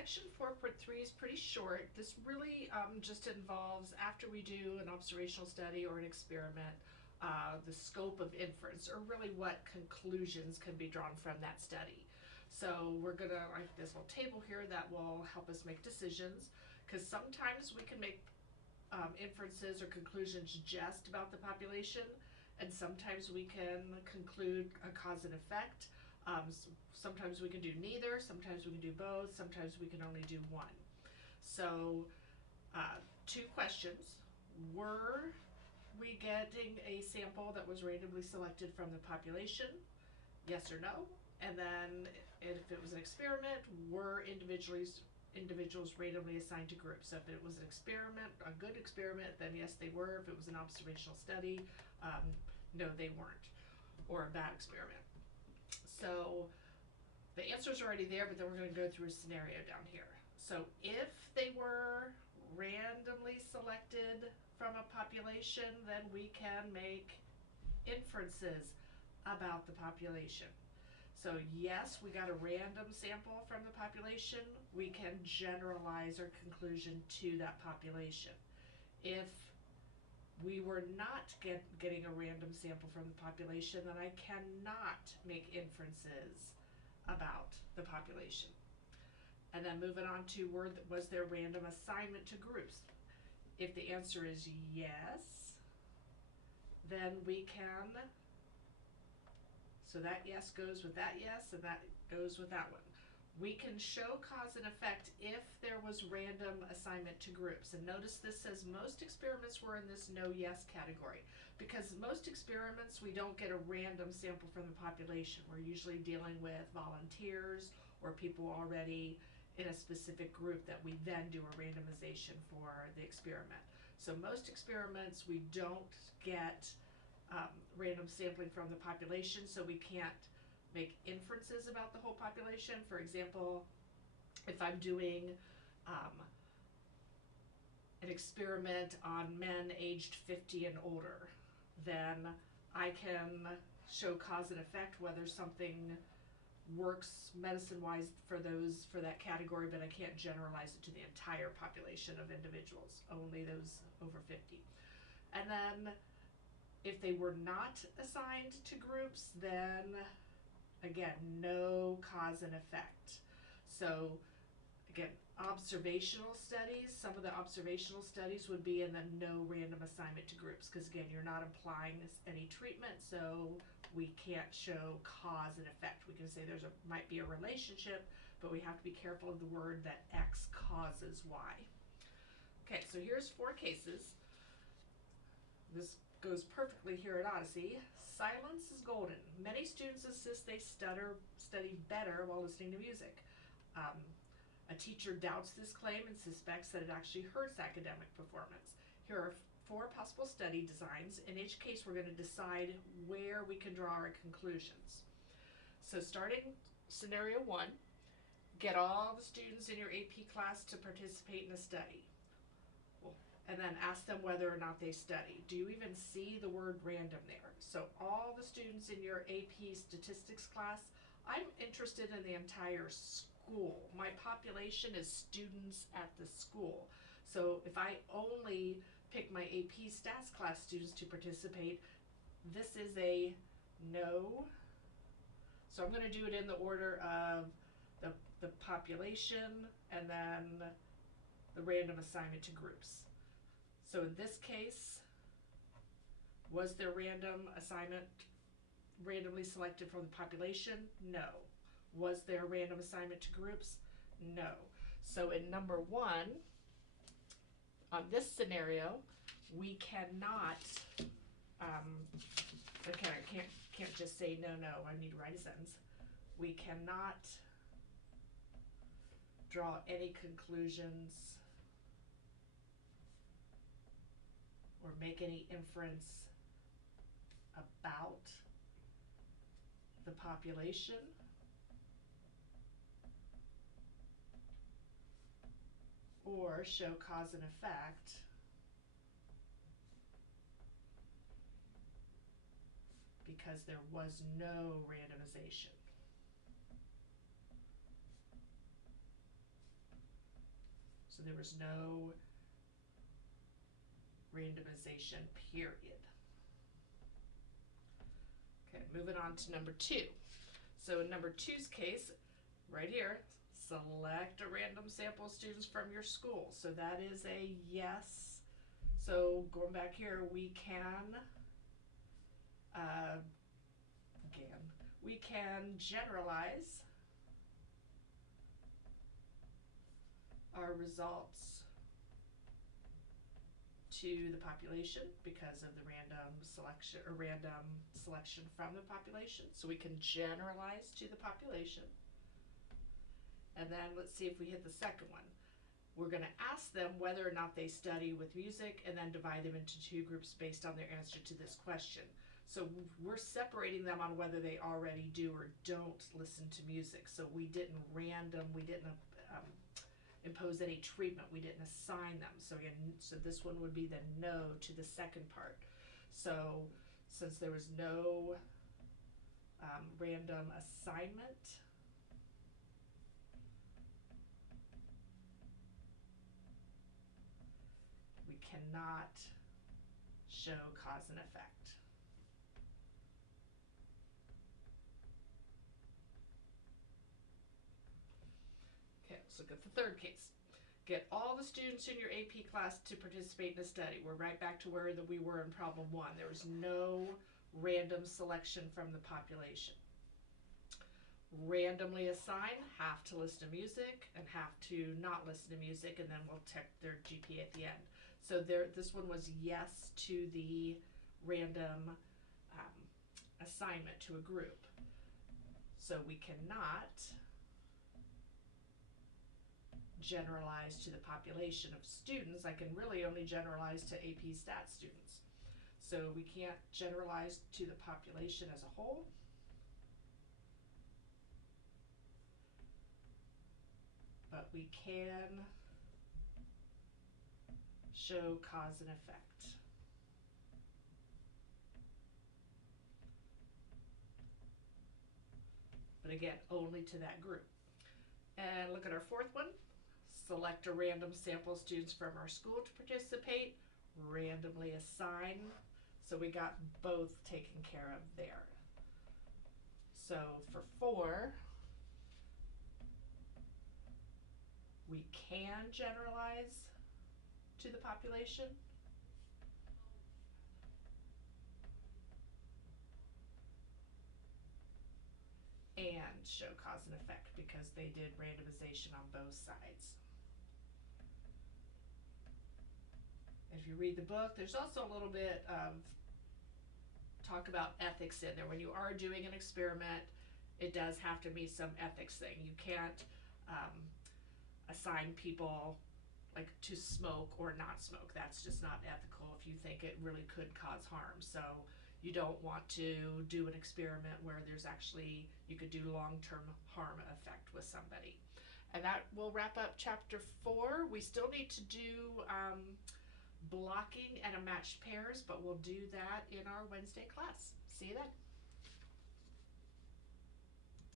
Section 4.3 is pretty short. This really just involves, after we do an observational study or an experiment, the scope of inference, or really what conclusions can be drawn from that study. So we're gonna, I have this little table here that will help us make decisions, because sometimes we can make inferences or conclusions just about the population, and sometimes we can conclude a cause and effect. Sometimes we can do neither, sometimes we can do both, sometimes we can only do one. So, two questions. Were we getting a sample that was randomly selected from the population? Yes or no? And then, if it was an experiment, were individuals randomly assigned to groups? So if it was an experiment, a good experiment, then yes, they were. If it was an observational study, no, they weren't, or a bad experiment. So the answers are already there, but then we're going to go through a scenario down here. So if they were randomly selected from a population, then we can make inferences about the population. So yes, we got a random sample from the population. We can generalize our conclusion to that population. If we were not getting a random sample from the population, then I cannot make inferences about the population. And then moving on to was there random assignment to groups? If the answer is yes, then we can, so that yes goes with that yes, and that goes with that one. We can show cause and effect if there was random assignment to groups. And notice this says most experiments were in this no yes category, because most experiments we don't get a random sample from the population. We're usually dealing with volunteers or people already in a specific group that we then do a randomization for the experiment. So most experiments we don't get random sampling from the population, so we can't make inferences about the whole population. For example, if I'm doing an experiment on men aged 50 and older, then I can show cause and effect whether something works medicine-wise for that category, but I can't generalize it to the entire population of individuals, only those over 50. And then if they were not assigned to groups, then again, no cause and effect. So again, observational studies, some of the observational studies would be in the no random assignment to groups, because again, you're not applying any treatment, so we can't show cause and effect. We can say might be a relationship, but we have to be careful of the word that X causes Y. Okay, so here's 4 cases. This goes perfectly here at Odyssey. Silence is golden. Many students insist they study better while listening to music. A teacher doubts this claim and suspects that it actually hurts academic performance. Here are 4 possible study designs. In each case, we're going to decide where we can draw our conclusions. So starting scenario 1, get all the students in your AP class to participate in a study. And then ask them whether or not they study. Do you even see the word random there? So all the students in your AP statistics class, I'm interested in the entire school. My population is students at the school. So if I only pick my AP stats class students to participate, this is a no. So I'm going to do it in the order of the population and then the random assignment to groups. So in this case, was there random assignment randomly selected from the population? No. Was there random assignment to groups? No. So in number 1, on this scenario, we cannot, okay, I can't just say no, I need to write a sentence. We cannot draw any conclusions or make any inference about the population or show cause and effect because there was no randomization. So there was no randomization, period. Okay, moving on to number 2. So in number 2's case, right here, select a random sample of students from your school. So that is a yes. So going back here, we can, we can generalize our results to the population because of the random selection from the population. So we can generalize to the population. And then let's see if we hit the second one. We're going to ask them whether or not they study with music and then divide them into 2 groups based on their answer to this question. So we're separating them on whether they already do or don't listen to music. So we didn't impose any treatment. We didn't assign them. So again, so this one would be the no to the second part. So since there was no random assignment, we cannot show cause and effect. Okay, let's look at the third case. Get all the students in your AP class to participate in a study. We're right back to where we were in problem 1. There was no random selection from the population. Randomly assign, half to listen to music and half to not listen to music, and then we'll check their GPA at the end. So this one was yes to the random assignment to a group. So we cannot generalize to the population of students. I can really only generalize to AP Stat students. So we can't generalize to the population as a whole. But we can show cause and effect. But again, only to that group. And look at our fourth one. Select a random sample of students from our school to participate. Randomly assign. So we got both taken care of there. So for 4, we can generalize to the population. And show cause and effect because they did randomization on both sides. If you read the book, there's also a little bit of talk about ethics in there. When you are doing an experiment, it does have to meet some ethics thing. You can't assign people like to smoke or not smoke. That's just not ethical if you think it really could cause harm. So you don't want to do an experiment where there's actually, you could do long-term harm effect with somebody. And that will wrap up chapter 4. We still need to do blocking and a matched pairs, but we'll do that in our Wednesday class. See you then.